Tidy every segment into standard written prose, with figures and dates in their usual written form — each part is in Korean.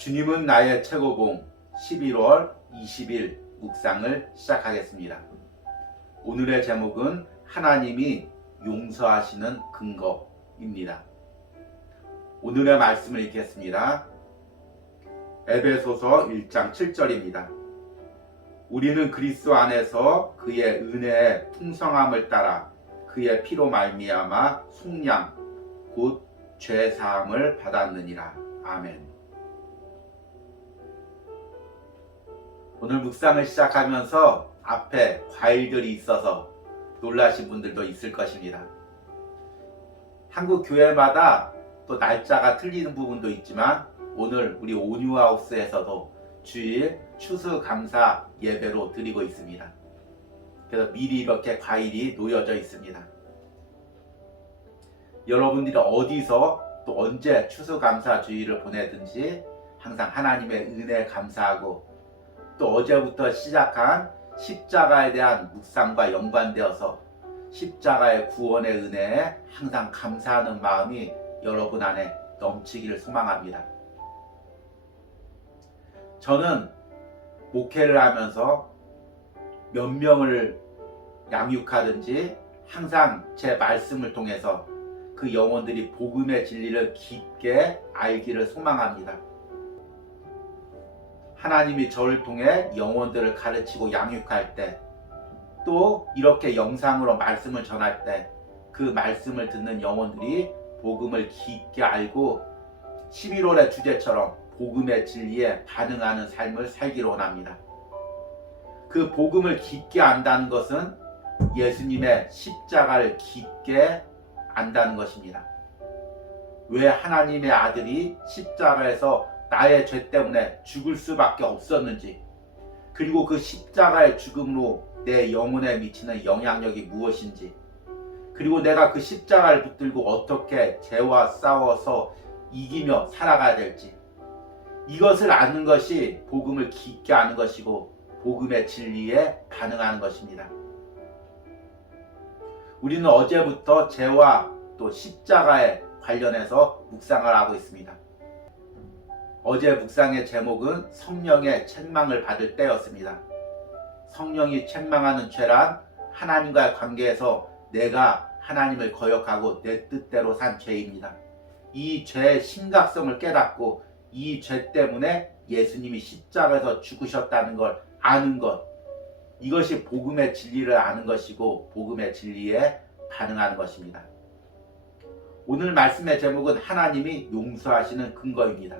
주님은 나의 최고봉 11월 20일 묵상을 시작하겠습니다. 오늘의 제목은 하나님이 용서하시는 근거입니다. 오늘의 말씀을 읽겠습니다. 에베소서 1장 7절입니다. 우리는 그리스도 안에서 그의 은혜의 풍성함을 따라 그의 피로 말미암아 속량 곧 죄사함을 받았느니라. 아멘. 오늘 묵상을 시작하면서 앞에 과일들이 있어서 놀라신 분들도 있을 것입니다. 한국 교회마다 또 날짜가 틀리는 부분도 있지만 오늘 우리 온유하우스에서도 주일 추수감사 예배로 드리고 있습니다. 그래서 미리 이렇게 과일이 놓여져 있습니다. 여러분들이 어디서 또 언제 추수감사 주일을 보내든지 항상 하나님의 은혜에 감사하고 또 어제부터 시작한 십자가에 대한 묵상과 연관되어서 십자가의 구원의 은혜에 항상 감사하는 마음이 여러분 안에 넘치기를 소망합니다. 저는 목회를 하면서 몇 명을 양육하든지 항상 제 말씀을 통해서 그 영혼들이 복음의 진리를 깊게 알기를 소망합니다. 하나님이 저를 통해 영혼들을 가르치고 양육할 때, 또 이렇게 영상으로 말씀을 전할 때 그 말씀을 듣는 영혼들이 복음을 깊게 알고 11월의 주제처럼 복음의 진리에 반응하는 삶을 살기를 원합니다. 그 복음을 깊게 안다는 것은 예수님의 십자가를 깊게 안다는 것입니다. 왜 하나님의 아들이 십자가에서 나의 죄 때문에 죽을 수밖에 없었는지, 그리고 그 십자가의 죽음으로 내 영혼에 미치는 영향력이 무엇인지, 그리고 내가 그 십자가를 붙들고 어떻게 죄와 싸워서 이기며 살아가야 될지, 이것을 아는 것이 복음을 깊게 아는 것이고 복음의 진리에 반응하는 것입니다. 우리는 어제부터 죄와 또 십자가에 관련해서 묵상을 하고 있습니다. 어제 묵상의 제목은 성령의 책망을 받을 때였습니다. 성령이 책망하는 죄란 하나님과의 관계에서 내가 하나님을 거역하고 내 뜻대로 산 죄입니다. 이 죄의 심각성을 깨닫고 이 죄 때문에 예수님이 십자가에서 죽으셨다는 걸 아는 것, 이것이 복음의 진리를 아는 것이고 복음의 진리에 반응하는 것입니다. 오늘 말씀의 제목은 하나님이 용서하시는 근거입니다.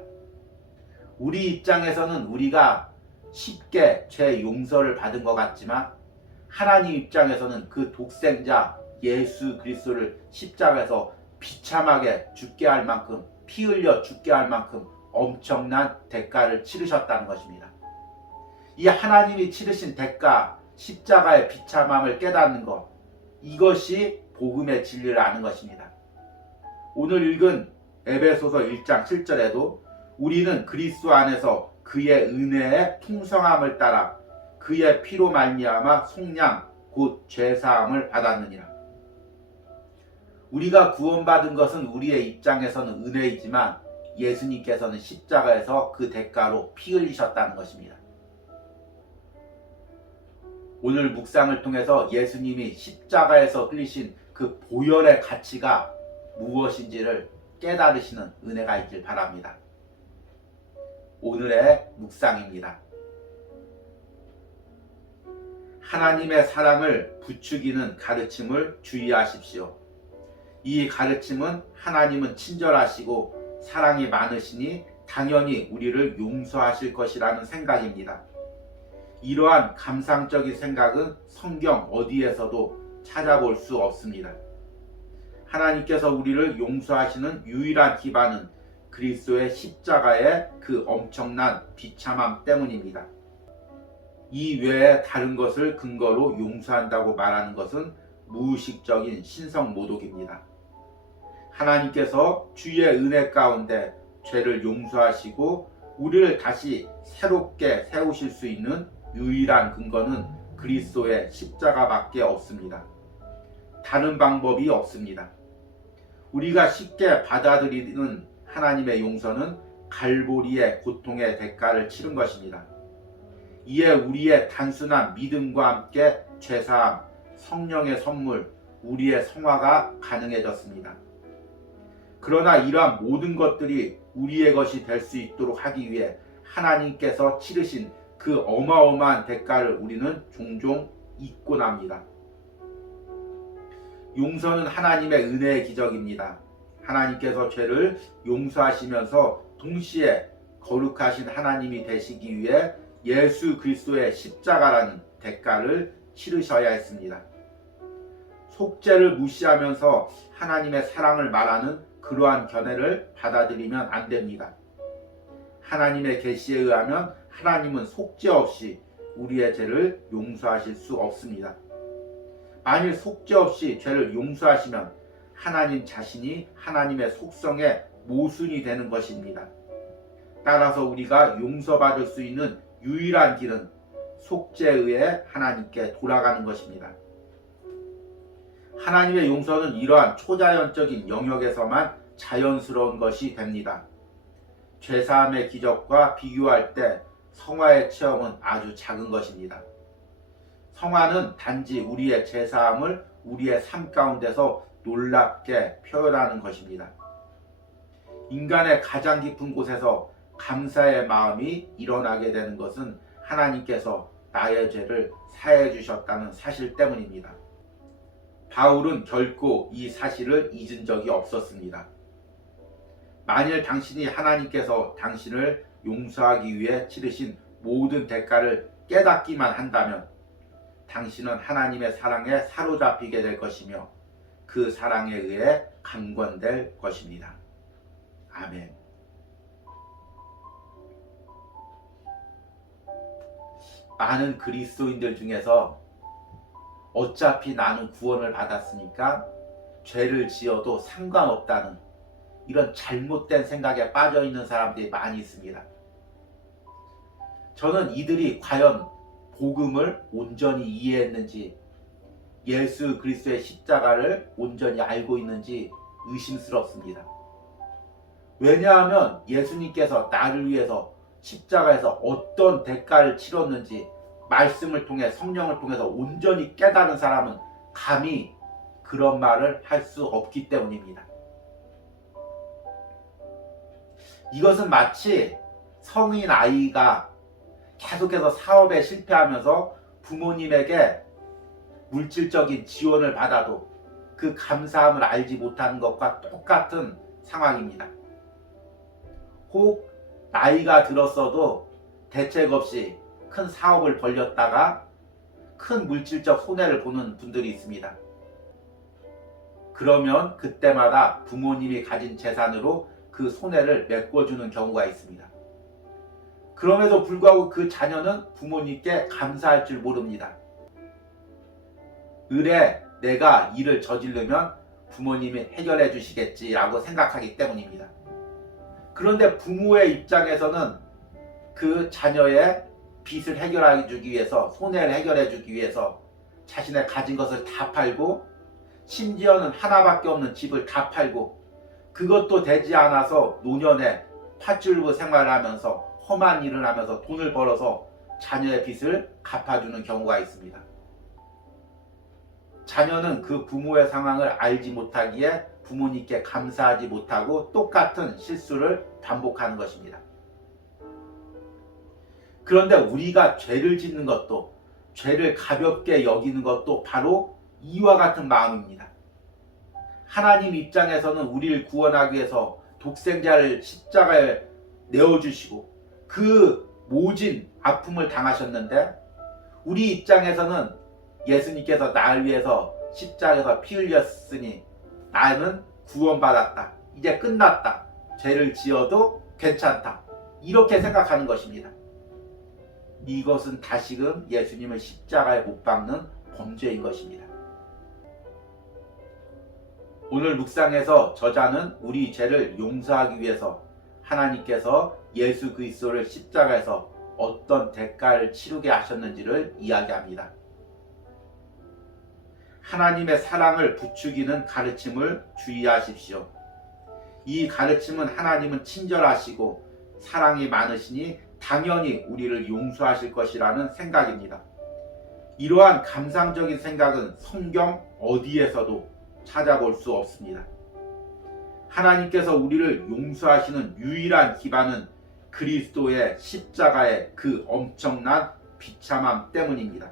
우리 입장에서는 우리가 쉽게 죄 용서를 받은 것 같지만 하나님 입장에서는 그 독생자 예수 그리스도를 십자가에서 비참하게 죽게 할 만큼, 피 흘려 죽게 할 만큼 엄청난 대가를 치르셨다는 것입니다. 이 하나님이 치르신 대가, 십자가의 비참함을 깨닫는 것, 이것이 복음의 진리를 아는 것입니다. 오늘 읽은 에베소서 1장 7절에도 우리는 그리스도 안에서 그의 은혜의 풍성함을 따라 그의 피로 말미암아 속량 곧 죄사함을 받았느니라. 우리가 구원받은 것은 우리의 입장에서는 은혜이지만 예수님께서는 십자가에서 그 대가로 피 흘리셨다는 것입니다. 오늘 묵상을 통해서 예수님이 십자가에서 흘리신 그 보혈의 가치가 무엇인지를 깨달으시는 은혜가 있길 바랍니다. 오늘의 묵상입니다. 하나님의 사랑을 부추기는 가르침을 주의하십시오. 이 가르침은 하나님은 친절하시고 사랑이 많으시니 당연히 우리를 용서하실 것이라는 생각입니다. 이러한 감상적인 생각은 성경 어디에서도 찾아볼 수 없습니다. 하나님께서 우리를 용서하시는 유일한 기반은 그리스도의 십자가의 그 엄청난 비참함 때문입니다. 이 외에 다른 것을 근거로 용서한다고 말하는 것은 무의식적인 신성모독입니다. 하나님께서 주의 은혜 가운데 죄를 용서하시고 우리를 다시 새롭게 세우실 수 있는 유일한 근거는 그리스도의 십자가밖에 없습니다. 다른 방법이 없습니다. 우리가 쉽게 받아들이는 하나님의 용서는 갈보리의 고통의 대가를 치른 것입니다. 이에 우리의 단순한 믿음과 함께 죄사함, 성령의 선물, 우리의 성화가 가능해졌습니다. 그러나 이러한 모든 것들이 우리의 것이 될 수 있도록 하기 위해 하나님께서 치르신 그 어마어마한 대가를 우리는 종종 잊곤 합니다. 용서는 하나님의 은혜의 기적입니다. 하나님께서 죄를 용서하시면서 동시에 거룩하신 하나님이 되시기 위해 예수 그리스도의 십자가라는 대가를 치르셔야 했습니다. 속죄를 무시하면서 하나님의 사랑을 말하는 그러한 견해를 받아들이면 안 됩니다. 하나님의 계시에 의하면 하나님은 속죄 없이 우리의 죄를 용서하실 수 없습니다. 만일 속죄 없이 죄를 용서하시면 하나님 자신이 하나님의 속성의 모순이 되는 것입니다. 따라서 우리가 용서받을 수 있는 유일한 길은 속죄에 의해 하나님께 돌아가는 것입니다. 하나님의 용서는 이러한 초자연적인 영역에서만 자연스러운 것이 됩니다. 죄사함의 기적과 비교할 때 성화의 체험은 아주 작은 것입니다. 성화는 단지 우리의 죄사함을 우리의 삶 가운데서 놀랍게 표현하는 것입니다. 인간의 가장 깊은 곳에서 감사의 마음이 일어나게 되는 것은 하나님께서 나의 죄를 사해 주셨다는 사실 때문입니다. 바울은 결코 이 사실을 잊은 적이 없었습니다. 만일 당신이 하나님께서 당신을 용서하기 위해 치르신 모든 대가를 깨닫기만 한다면 당신은 하나님의 사랑에 사로잡히게 될 것이며 그 사랑에 의해 강권될 것입니다. 아멘. 많은 그리스도인들 중에서 어차피 나는 구원을 받았으니까 죄를 지어도 상관없다는 이런 잘못된 생각에 빠져 있는 사람들이 많이 있습니다. 저는 이들이 과연 복음을 온전히 이해했는지 예수 그리스도의 십자가를 온전히 알고 있는지 의심스럽습니다. 왜냐하면 예수님께서 나를 위해서 십자가에서 어떤 대가를 치렀는지 말씀을 통해 성령을 통해서 온전히 깨달은 사람은 감히 그런 말을 할 수 없기 때문입니다. 이것은 마치 성인 아이가 계속해서 사업에 실패하면서 부모님에게 물질적인 지원을 받아도 그 감사함을 알지 못하는 것과 똑같은 상황입니다. 혹 나이가 들었어도 대책 없이 큰 사업을 벌렸다가 큰 물질적 손해를 보는 분들이 있습니다. 그러면 그때마다 부모님이 가진 재산으로 그 손해를 메꿔주는 경우가 있습니다. 그럼에도 불구하고 그 자녀는 부모님께 감사할 줄 모릅니다. 을에 내가 일을 저지르면 부모님이 해결해 주시겠지라고 생각하기 때문입니다. 그런데 부모의 입장에서는 그 자녀의 빚을 해결해 주기 위해서, 손해를 해결해 주기 위해서 자신의 가진 것을 다 팔고 심지어는 하나밖에 없는 집을 다 팔고 그것도 되지 않아서 노년에 팥줄부 생활을 하면서 험한 일을 하면서 돈을 벌어서 자녀의 빚을 갚아주는 경우가 있습니다. 자녀는 그 부모의 상황을 알지 못하기에 부모님께 감사하지 못하고 똑같은 실수를 반복하는 것입니다. 그런데 우리가 죄를 짓는 것도, 죄를 가볍게 여기는 것도 바로 이와 같은 마음입니다. 하나님 입장에서는 우리를 구원하기 위해서 독생자를 십자가에 내어주시고 그 모진 아픔을 당하셨는데, 우리 입장에서는 예수님께서 나를 위해서 십자가에서 피 흘렸으니 나는 구원받았다, 이제 끝났다, 죄를 지어도 괜찮다, 이렇게 생각하는 것입니다. 이것은 다시금 예수님을 십자가에 못 박는 범죄인 것입니다. 오늘 묵상에서 저자는 우리 죄를 용서하기 위해서 하나님께서 예수 그리스도를 십자가에서 어떤 대가를 치르게 하셨는지를 이야기합니다. 하나님의 사랑을 부추기는 가르침을 주의하십시오. 이 가르침은 하나님은 친절하시고 사랑이 많으시니 당연히 우리를 용서하실 것이라는 생각입니다. 이러한 감상적인 생각은 성경 어디에서도 찾아볼 수 없습니다. 하나님께서 우리를 용서하시는 유일한 기반은 그리스도의 십자가의 그 엄청난 비참함 때문입니다.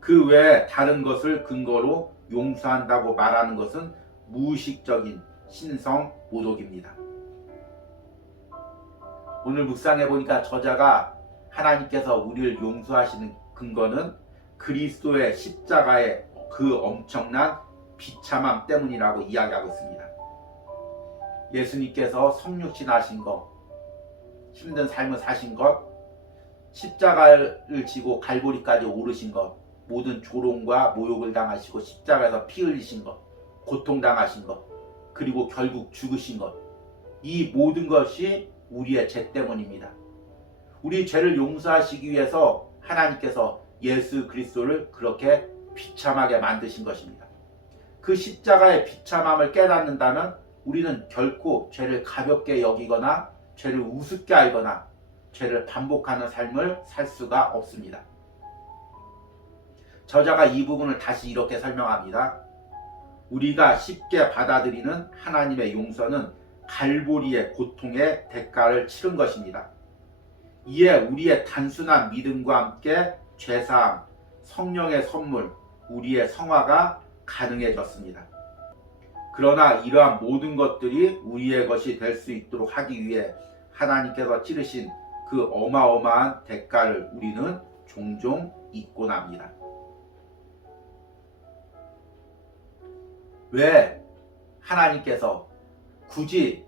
그 외에 다른 것을 근거로 용서한다고 말하는 것은 무의식적인 신성 모독입니다. 오늘 묵상해 보니까 저자가 하나님께서 우리를 용서하시는 근거는 그리스도의 십자가의 그 엄청난 비참함 때문이라고 이야기하고 있습니다. 예수님께서 성육신 하신 것, 힘든 삶을 사신 것, 십자가를 지고 갈보리까지 오르신 것, 모든 조롱과 모욕을 당하시고 십자가에서 피 흘리신 것, 고통당하신 것, 그리고 결국 죽으신 것, 이 모든 것이 우리의 죄 때문입니다. 우리 죄를 용서하시기 위해서 하나님께서 예수 그리스도를 그렇게 비참하게 만드신 것입니다. 그 십자가의 비참함을 깨닫는다면 우리는 결코 죄를 가볍게 여기거나 죄를 우습게 알거나 죄를 반복하는 삶을 살 수가 없습니다. 저자가 이 부분을 다시 이렇게 설명합니다. 우리가 쉽게 받아들이는 하나님의 용서는 갈보리의 고통의 대가를 치른 것입니다. 이에 우리의 단순한 믿음과 함께 죄사함, 성령의 선물, 우리의 성화가 가능해졌습니다. 그러나 이러한 모든 것들이 우리의 것이 될 수 있도록 하기 위해 하나님께서 치르신 그 어마어마한 대가를 우리는 종종 잊곤 합니다. 왜 하나님께서 굳이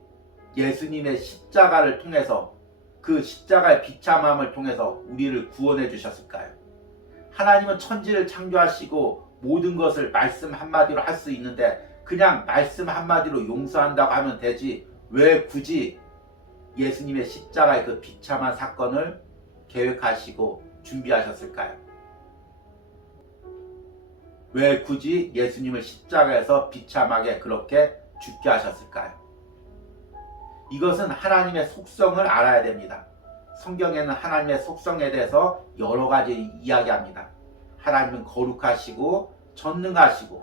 예수님의 십자가를 통해서 그 십자가의 비참함을 통해서 우리를 구원해 주셨을까요? 하나님은 천지를 창조하시고 모든 것을 말씀 한마디로 할 수 있는데 그냥 말씀 한마디로 용서한다고 하면 되지 왜 굳이 예수님의 십자가의 그 비참한 사건을 계획하시고 준비하셨을까요? 왜 굳이 예수님을 십자가에서 비참하게 그렇게 죽게 하셨을까요? 이것은 하나님의 속성을 알아야 됩니다. 성경에는 하나님의 속성에 대해서 여러 가지 이야기합니다. 하나님은 거룩하시고 전능하시고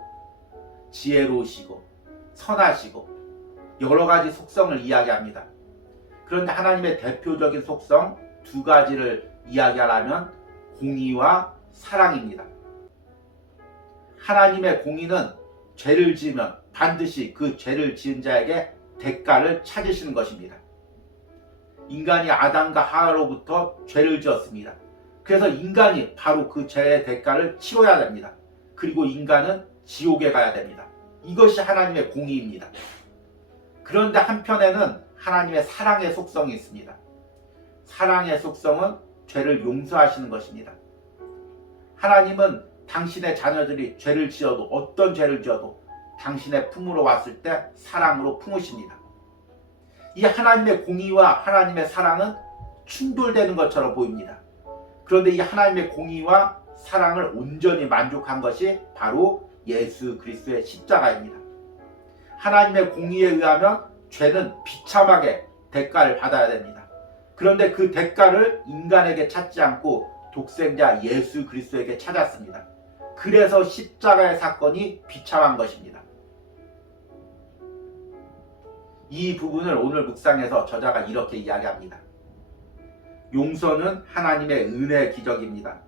지혜로우시고 선하시고 여러 가지 속성을 이야기합니다. 그런데 하나님의 대표적인 속성 두 가지를 이야기하려면 공의와 사랑입니다. 하나님의 공의는 죄를 지으면 반드시 그 죄를 지은 자에게 대가를 찾으시는 것입니다. 인간이 아담과 하와로부터 죄를 지었습니다. 그래서 인간이 바로 그 죄의 대가를 치러야 됩니다. 그리고 인간은 지옥에 가야 됩니다. 이것이 하나님의 공의입니다. 그런데 한편에는 하나님의 사랑의 속성이 있습니다. 사랑의 속성은 죄를 용서하시는 것입니다. 하나님은 당신의 자녀들이 죄를 지어도 어떤 죄를 지어도 당신의 품으로 왔을 때 사랑으로 품으십니다. 이 하나님의 공의와 하나님의 사랑은 충돌되는 것처럼 보입니다. 그런데 이 하나님의 공의와 사랑을 온전히 만족한 것이 바로 예수 그리스도의 십자가입니다. 하나님의 공의에 의하면 죄는 비참하게 대가를 받아야 됩니다. 그런데 그 대가를 인간에게 찾지 않고 독생자 예수 그리스도에게 찾았습니다. 그래서 십자가의 사건이 비참한 것입니다. 이 부분을 오늘 묵상에서 저자가 이렇게 이야기합니다. 용서는 하나님의 은혜의 기적입니다.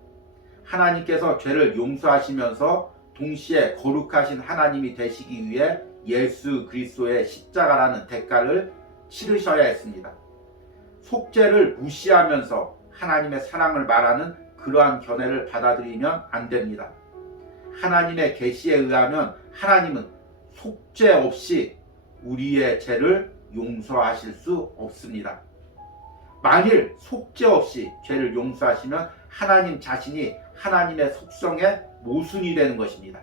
하나님께서 죄를 용서하시면서 동시에 거룩하신 하나님이 되시기 위해 예수 그리스도의 십자가라는 대가를 치르셔야 했습니다. 속죄를 무시하면서 하나님의 사랑을 말하는 그러한 견해를 받아들이면 안 됩니다. 하나님의 계시에 의하면 하나님은 속죄 없이 우리의 죄를 용서하실 수 없습니다. 만일 속죄 없이 죄를 용서하시면 하나님 자신이 하나님의 속성의 모순이 되는 것입니다.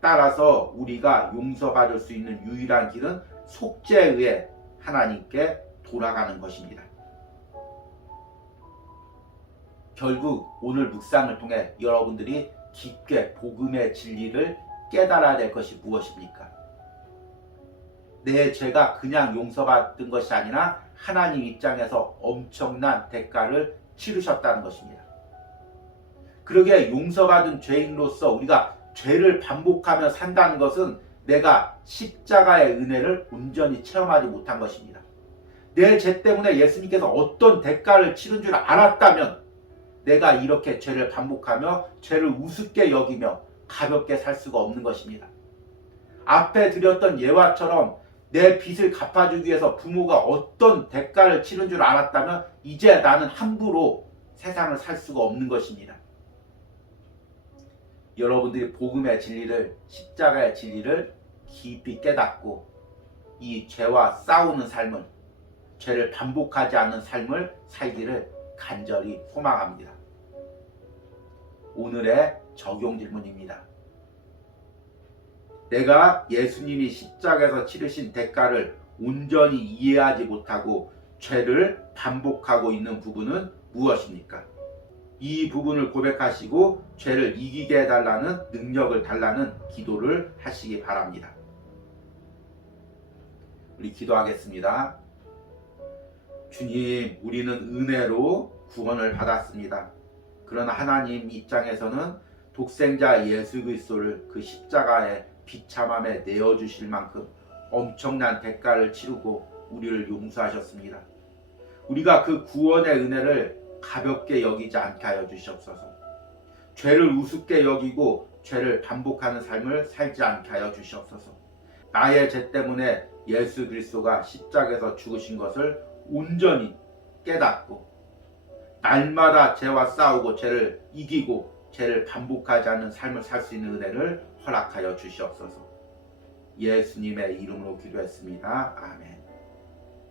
따라서 우리가 용서받을 수 있는 유일한 길은 속죄에 의해 하나님께 돌아가는 것입니다. 결국 오늘 묵상을 통해 여러분들이 깊게 복음의 진리를 깨달아야 될 것이 무엇입니까? 내 죄가 그냥 용서받은 것이 아니라 하나님 입장에서 엄청난 대가를 치르셨다는 것입니다. 그러기에 용서받은 죄인으로서 우리가 죄를 반복하며 산다는 것은 내가 십자가의 은혜를 온전히 체험하지 못한 것입니다. 내 죄 때문에 예수님께서 어떤 대가를 치른 줄 알았다면 내가 이렇게 죄를 반복하며 죄를 우습게 여기며 가볍게 살 수가 없는 것입니다. 앞에 드렸던 예화처럼 내 빚을 갚아주기 위해서 부모가 어떤 대가를 치른 줄 알았다면 이제 나는 함부로 세상을 살 수가 없는 것입니다. 여러분들이 복음의 진리를, 십자가의 진리를 깊이 깨닫고 이 죄와 싸우는 삶을, 죄를 반복하지 않는 삶을 살기를 간절히 소망합니다. 오늘의 적용 질문입니다. 내가 예수님이 십자가에서 치르신 대가를 온전히 이해하지 못하고 죄를 반복하고 있는 부분은 무엇입니까? 이 부분을 고백하시고 죄를 이기게 해달라는 능력을 달라는 기도를 하시기 바랍니다. 우리 기도하겠습니다. 주님, 우리는 은혜로 구원을 받았습니다. 그러나 하나님 입장에서는 독생자 예수 그리스도를 그 십자가에 비참함에 내어주실 만큼 엄청난 대가를 치르고 우리를 용서하셨습니다. 우리가 그 구원의 은혜를 가볍게 여기지 않게 하여 주시옵소서. 죄를 우습게 여기고 죄를 반복하는 삶을 살지 않게 하여 주시옵소서. 나의 죄 때문에 예수 그리스도가 십자가에서 죽으신 것을 온전히 깨닫고 날마다 죄와 싸우고 죄를 이기고 죄를 반복하지 않는 삶을 살 수 있는 은혜를 허락하여 주시옵소서. 예수님의 이름으로 기도했습니다. 아멘.